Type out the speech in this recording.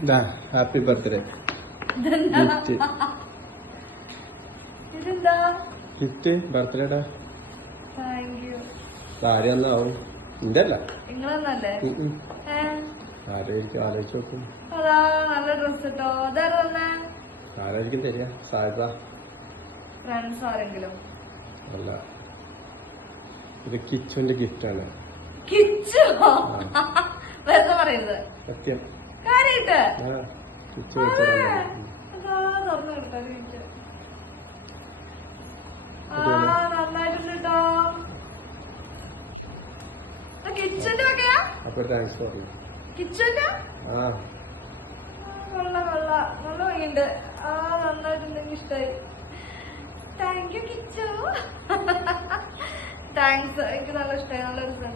happy birthday gift ഇതെന്താ gift ബർത്ത്ഡേടാ thank you sari ഒന്നാവും എന്റെ അല്ല നിങ്ങളല്ലേ ആരായിരിക്കും ആലോചിച്ച് നോക്കും അതാ നല്ല ഡ്രസ് ഇട്ടോ അതാരും തന്നെ ആരായിരിക്കും തരിക സാഹിബ ഫ്രണ്ട്സ് ആരെങ്കിലും അല്ല ഇത് കിച്ചുവിന്റെ ഗിഫ്റ്റാണ് കിച്ചോ വെറുതെ പറയുന്നത് സത്യം കാര്യായിട്ട് കിച്ചു അതാ തുറന്നു കിട്ടാ കിച്ചു നന്നായിട്ടുണ്ട് കേട്ടോ കിച്ചന്റെ ഒക്കെയാ അപ്പൊ താങ്ക്സ് പറഞ്ഞു കിച്ചന്റെ ആ കൊള്ള കൊള്ള നല്ല ഭംഗിയുണ്ട് നന്നായിട്ടുണ്ടെങ്കിൽ ഇഷ്ടായി താങ്ക് യു കിച്ചു താങ്ക്സ് എനിക്ക് നല്ല ഇഷ്ടമായി നല്ല രസം